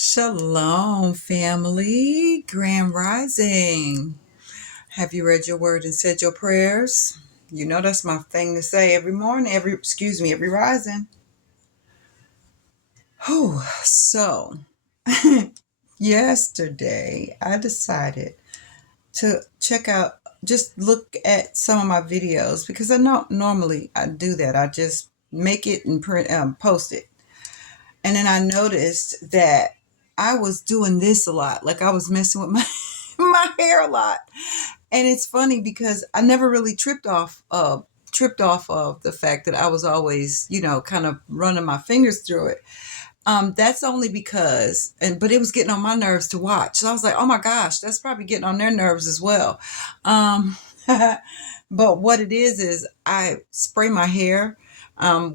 Shalom, family. Grand Rising. Have you read your word and said your prayers? You know that's my thing to say every morning, every rising. Whew. So, yesterday I decided to check out, just look at some of my videos because I know normally I do that. I just make it and post it. And then I noticed that I was doing this a lot. Like I was messing with my my hair a lot. And it's funny because I never really tripped off of the fact that I was always, kind of running my fingers through it. That's only because, but it was getting on my nerves to watch. So I was like, oh my gosh, that's probably getting on their nerves as well. Um, but what it is I spray my hair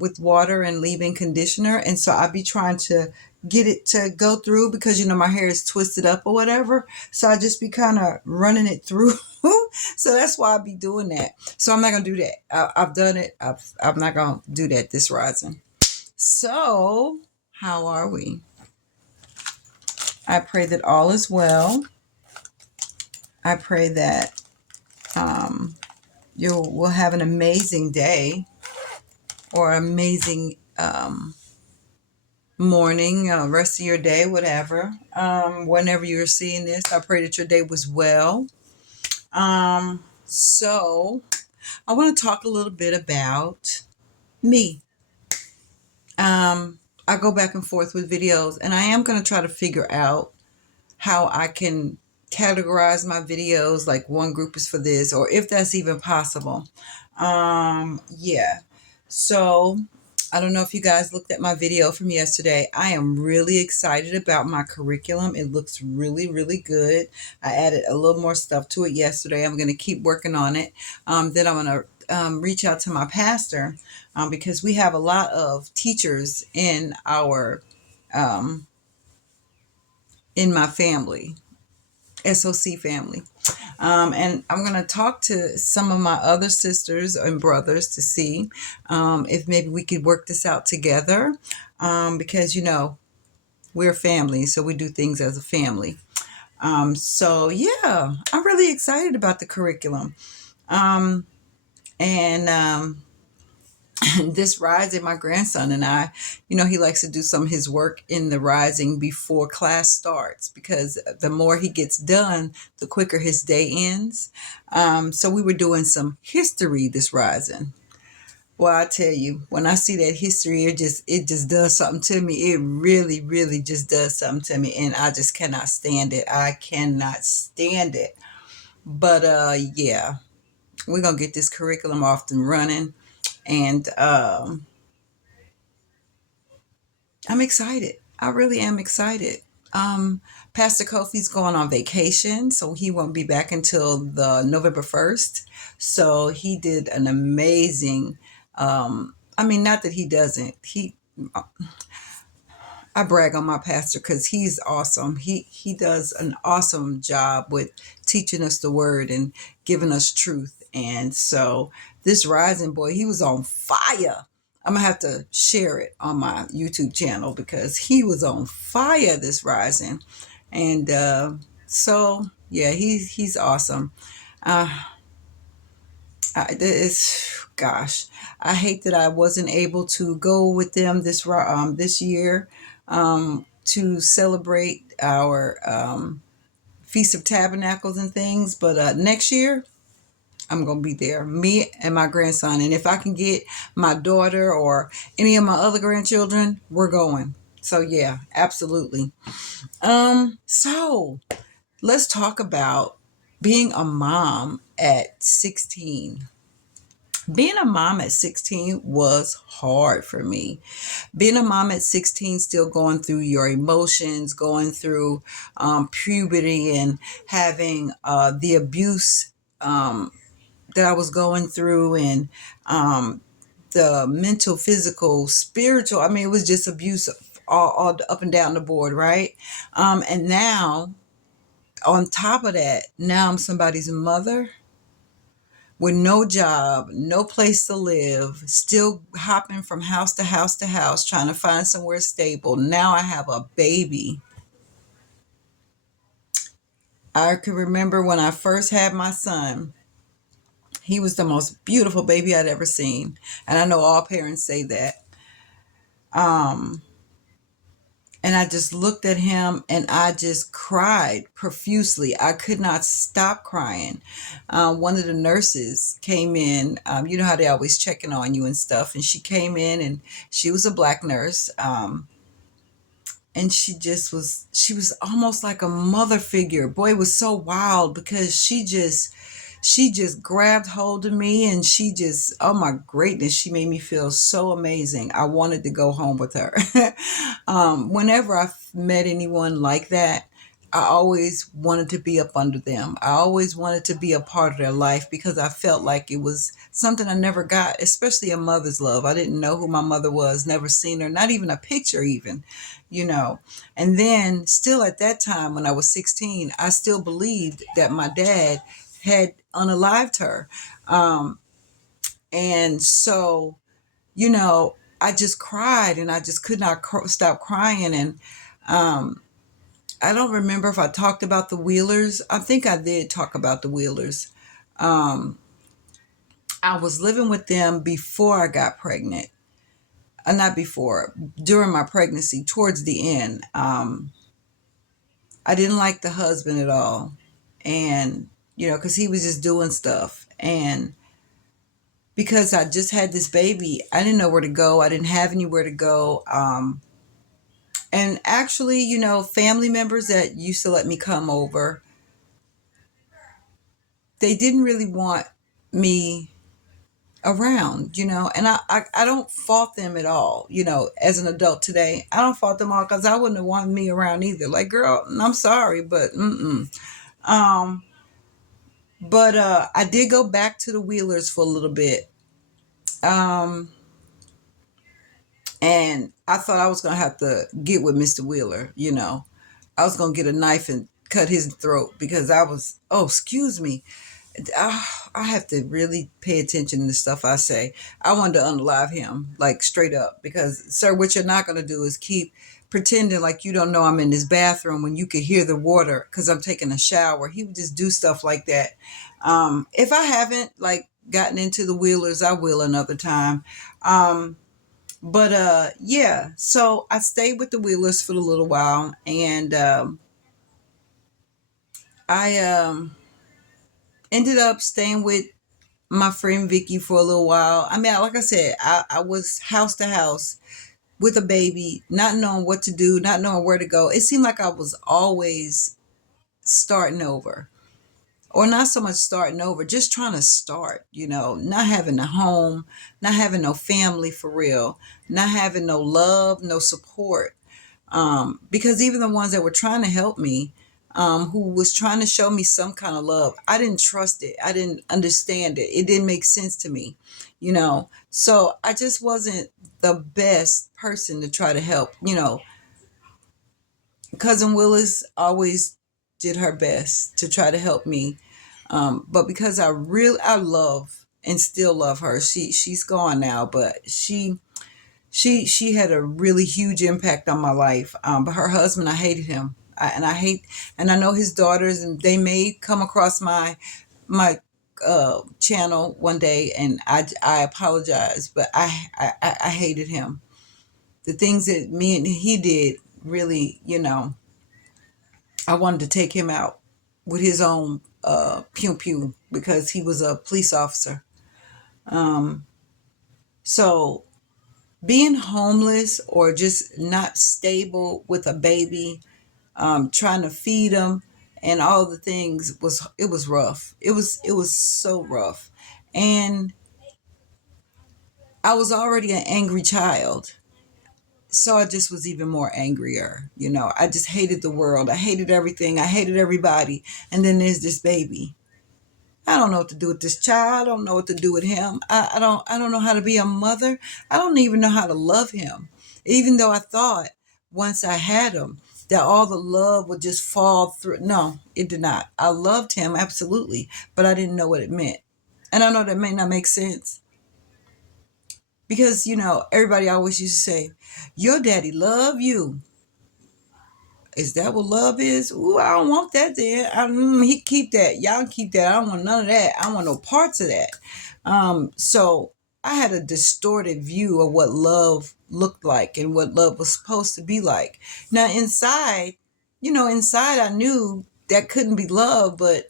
with water and leave-in conditioner. And so I be trying to get it to go through because, my hair is twisted up or whatever. So I just be kind of running it through. So that's why I be doing that. So I'm not going to do that. I've done it. I'm not going to do that this rising. So, how are we? I pray that all is well. I pray that you will have an amazing day or amazing morning, rest of your day, whatever. Whenever you're seeing this, I pray that your day was well. So, I want to talk a little bit about me. I go back and forth with videos, and I am going to try to figure out how I can categorize my videos, like one group is for this, or if that's even possible. Yeah. So I don't know if you guys looked at my video from yesterday. I am really excited about my curriculum. It looks really, really good. I added a little more stuff to it yesterday. I'm going to keep working on it. Then I'm going to reach out to my pastor because we have a lot of teachers um, in my family. SOC family. And I'm going to talk to some of my other sisters and brothers to see if maybe we could work this out together because, we're family, so we do things as a family. So, yeah, I'm really excited about the curriculum. And this rising, my grandson and I, he likes to do some of his work in the rising before class starts because the more he gets done, the quicker his day ends. So we were doing some history this rising. Well, I tell you, when I see that history, it just does something to me. It really, really just does something to me, and I just cannot stand it. I cannot stand it. But yeah, we're gonna get this curriculum off and running, and I'm excited. I really am excited. Um, Pastor Kofi's going on vacation, so he won't be back until the November 1st. So he did an amazing, I mean, not that he doesn't. I brag on my pastor because he's awesome. He does an awesome job with teaching us the word and giving us truth. And so this rising boy, he was on fire. I'm gonna have to share it on my YouTube channel because he was on fire this rising. And so yeah, he's awesome. Uh, it's gosh, I hate that I wasn't able to go with them this year to celebrate our Feast of Tabernacles and things. But next year, I'm gonna be there, me and my grandson. And if I can get my daughter or any of my other grandchildren, we're going. So yeah, absolutely. So let's talk about being a mom at 16. Being a mom at 16 was hard for me. Being a mom at 16, still going through your emotions, going through puberty, and having the abuse that I was going through, and the mental, physical, spiritual. I mean, it was just abuse all up and down the board, right? And now, on top of that, now I'm somebody's mother with no job, no place to live, still hopping from house to house to house, trying to find somewhere stable. Now I have a baby. I can remember when I first had my son, he was the most beautiful baby I'd ever seen. And I know all parents say that. Um, and I just looked at him and I just cried profusely. I could not stop crying. One of the nurses came in. You know how they always checking on you and stuff. And she came in and she was a black nurse. And she was almost like a mother figure. Boy, it was so wild because she just grabbed hold of me and she just, oh my greatness, she made me feel so amazing. I wanted to go home with her. Whenever I met anyone like that, I always wanted to be up under them. I always wanted to be a part of their life because I felt like it was something I never got, especially a mother's love. I didn't know who my mother was, never seen her, not even a picture, even, you know. And then, still at that time, when I was 16, I still believed that my dad had unalived her. Um, and so, I just cried and I just could not stop crying. And I don't remember if I talked about the Wheelers. I think I did talk about the Wheelers. Um, I was living with them before I got pregnant. Not before, during my pregnancy, towards the end. I didn't like the husband at all. And, because he was just doing stuff. And because I just had this baby, I didn't know where to go. I didn't have anywhere to go. And actually, family members that used to let me come over, they didn't really want me around, and I don't fault them at all, as an adult today. I don't fault them all because I wouldn't have wanted me around either. Like, girl, I'm sorry, but Um, but I did go back to the Wheelers for a little bit. Um, and I thought I was gonna have to get with Mr. Wheeler. I was gonna get a knife and cut his throat because I was, oh, excuse me. I have to really pay attention to stuff I say. I wanted to unalive him, like straight up, because, sir, what you're not going to do is keep pretending like you don't know I'm in this bathroom when you could hear the water because I'm taking a shower. He would just do stuff like that. If I haven't, like, gotten into the Wheelers, I will another time. But yeah, so I stayed with the Wheelers for a little while, and I ended up staying with my friend Vicky for a little while. I mean, like I said, I was house to house with a baby, not knowing what to do, not knowing where to go. It seemed like I was always starting over. Or not so much starting over, just trying to start, not having a home, not having no family for real, not having no love, no support. Because even the ones that were trying to help me, who was trying to show me some kind of love, I didn't trust it. I didn't understand it. It didn't make sense to me. So I just wasn't the best person to try to help. Cousin Willis always did her best to try to help me. But because I love and still love her. She's gone now, but she had a really huge impact on my life. But her husband, I hated him. And I know his daughters, and they may come across my channel one day, and I apologize, but I hated him. The things that me and he did, really, I wanted to take him out with his own pew pew because he was a police officer. Um, so being homeless or just not stable with a baby, trying to feed him and all the things, it was rough. It was so rough. And I was already an angry child. So I just was even more angrier. I just hated the world. I hated everything. I hated everybody. And then there's this baby. I don't know what to do with this child. I don't know what to do with him. I don't know how to be a mother. I don't even know how to love him. Even though I thought once I had him that all the love would just fall through. No, it did not. I loved him absolutely, but I didn't know what it meant. And I know that may not make sense because everybody always used to say, "Your daddy love you." Is that what love is? Ooh, I don't want that then. He keep that. Y'all keep that. I don't want none of that. I don't want no parts of that. So I had a distorted view of what love looked like and what love was supposed to be like. Now inside, inside I knew that couldn't be love, but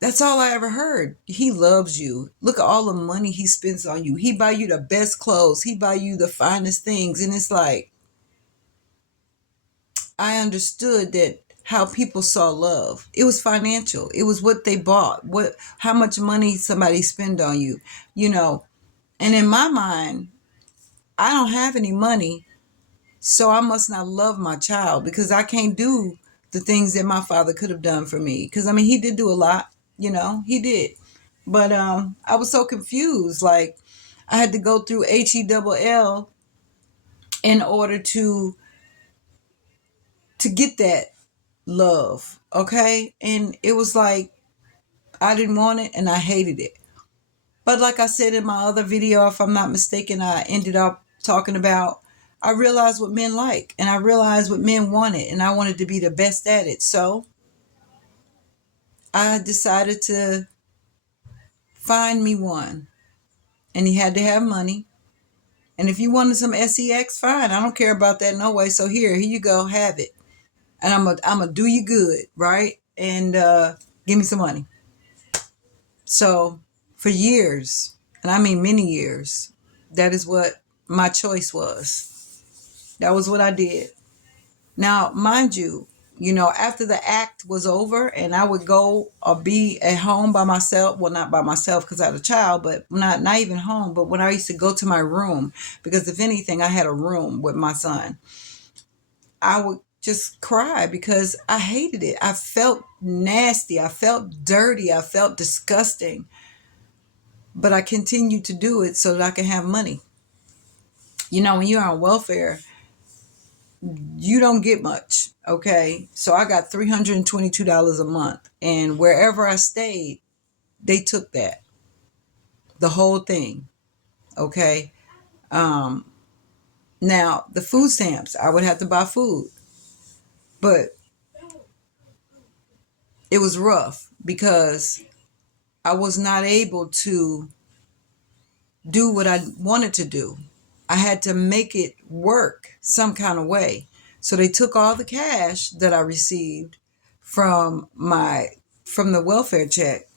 that's all I ever heard. He loves you. Look at all the money he spends on you. He buy you the best clothes. He buy you the finest things. And it's like, I understood that how people saw love. It was financial. It was what they bought, how much money somebody spend on you, you know. And in my mind, I don't have any money, so I must not love my child because I can't do the things that my father could have done for me. Because I mean, he did do a lot, he did. But I was so confused. Like I had to go through HELL in order to get that love, okay? And it was like I didn't want it and I hated it. But like I said in my other video, if I'm not mistaken, I ended up talking about I realized what men like and I realized what men wanted and I wanted to be the best at it. So I decided to find me one, and he had to have money. And if you wanted some sex, fine. I don't care about that no way. So here you go, have it. And I'm gonna do you good, right? And give me some money. So for years, and I mean many years, that is what my choice was. That was what I did. Now, mind you, after the act was over and I would go or be at home by myself, well, not by myself because I had a child, but not even home, but when I used to go to my room, because if anything, I had a room with my son, I would just cry because I hated it. I felt nasty. I felt dirty. I felt disgusting. But I continued to do it so that I can have money. When you're on welfare, you don't get much. Okay. So I got $322 a month. And wherever I stayed, they took that, the whole thing. Okay. Um, Now, the food stamps, I would have to buy food. But it was rough because I was not able to do what I wanted to do. I had to make it work some kind of way. So they took all the cash that I received from the welfare check.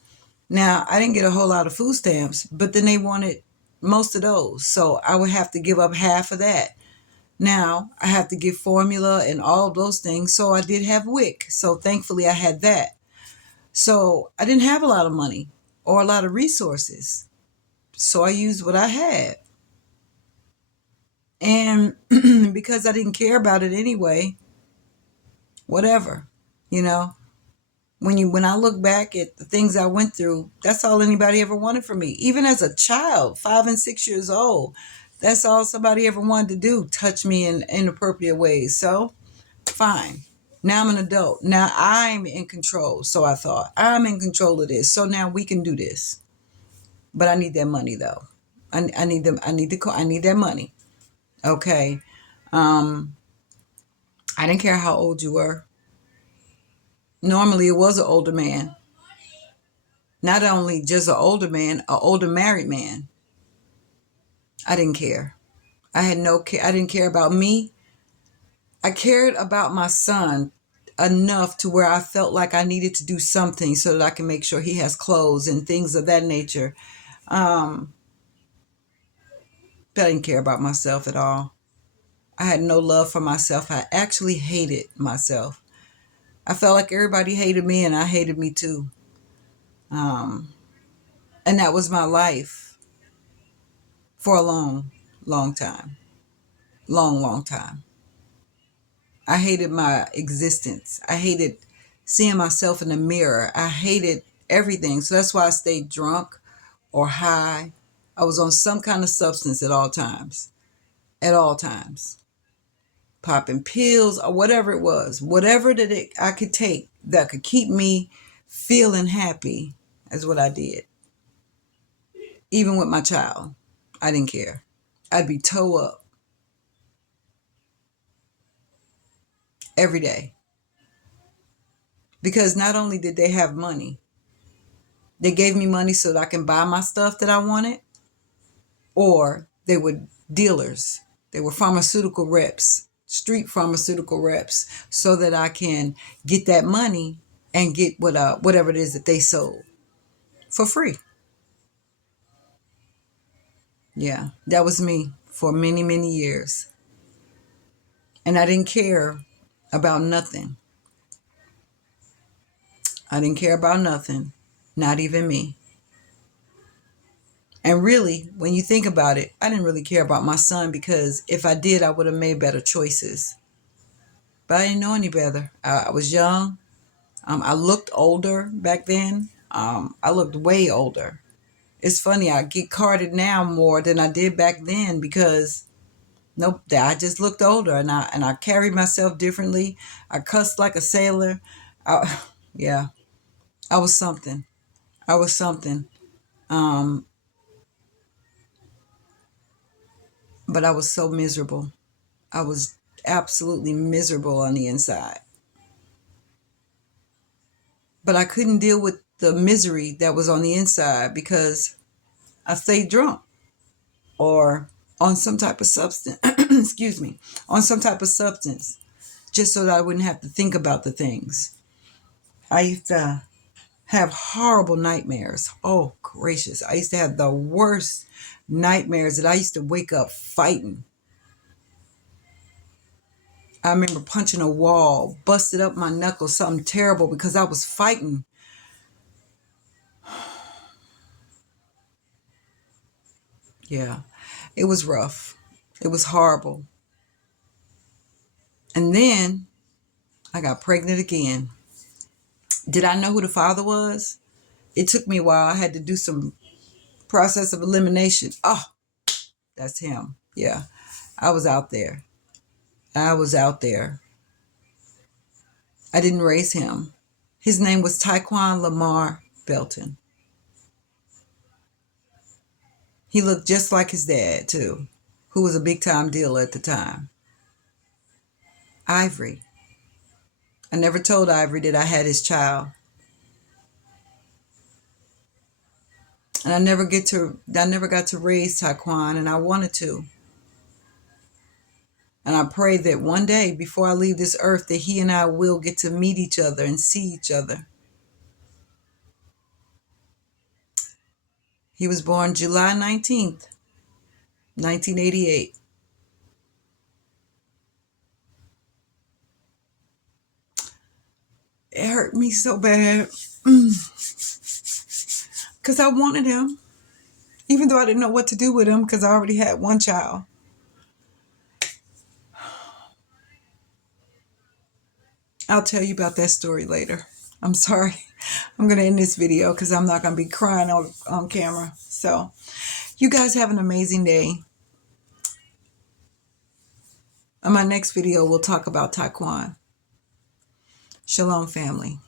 Now, I didn't get a whole lot of food stamps, but then they wanted most of those. So I would have to give up half of that. Now, I have to get formula and all of those things. So I did have WIC. So thankfully I had that. So I didn't have a lot of money or a lot of resources. So I used what I had. And because I didn't care about it anyway, whatever, you know, when I look back at the things I went through, that's all anybody ever wanted from me. Even as a child, 5 and 6 years old, that's all somebody ever wanted to do, touch me in inappropriate ways. So fine. Now I'm an adult. Now I'm in control. So I thought I'm in control of this. So now we can do this. But I need that money though. I need them. I need that money. Okay. Um, I didn't care how old you were. Normally, it was an older man. Not only just an older man, an older married man. I didn't care. I had no care. I didn't care about me. I cared about my son enough to where I felt like I needed to do something so that I can make sure he has clothes and things of that nature. Um, but I didn't care about myself at all. I had no love for myself. I actually hated myself. I felt like everybody hated me and I hated me too. Um, and that was my life for a long, long time. Long, long time. I hated my existence. I hated seeing myself in the mirror. I hated everything. So that's why I stayed drunk or high. I was on some kind of substance at all times. At all times. Popping pills or whatever it was. Whatever I could take that could keep me feeling happy is what I did. Even with my child. I didn't care. I'd be toe up. every day. Because not only did they have money, they gave me money so that I can buy my stuff that I wanted, or they were dealers. They were pharmaceutical reps, street pharmaceutical reps, so that I can get that money and get whatever it is that they sold for free. Yeah, that was me for many, many years. And I didn't care about nothing. I didn't care about nothing, not even me. And really, when you think about it, I didn't really care about my son, because if I did, I would have made better choices. But I didn't know any better. I was young. I looked older back then. I looked way older. It's funny, I get carded now more than I did back then, because nope, I just looked older, and I carried myself differently. I cussed like a sailor. I, yeah, I was something. I was something. Um, but I was so miserable. I was absolutely miserable on the inside. But I couldn't deal with the misery that was on the inside, because I stayed drunk or on some type of substance. Excuse me, on some type of substance, just so that I wouldn't have to think about the things. I used to have horrible nightmares. Oh, gracious. I used to have the worst nightmares that I used to wake up fighting. I remember punching a wall, busted up my knuckles, something terrible, because I was fighting. Yeah, it was rough. It was horrible. And then I got pregnant again. Did I know who the father was? It took me a while. I had to do some process of elimination. Oh, that's him. Yeah, I was out there. I was out there. I didn't raise him. His name was Taekwon Lamar Belton. He looked just like his dad, too, who was a big time dealer at the time. Ivory. I never told Ivory that I had his child. And I never got to raise Taekwon, and I wanted to. And I pray that one day before I leave this earth, that he and I will get to meet each other and see each other. He was born July 19th, 1988. It hurt me so bad, because I wanted him, even though I didn't know what to do with him, because I already had one child. I'll tell you about that story later. I'm sorry. I'm going to end this video because I'm not going to be crying on camera. So, you guys have an amazing day. On my next video, we'll talk about Taekwon. Shalom, family.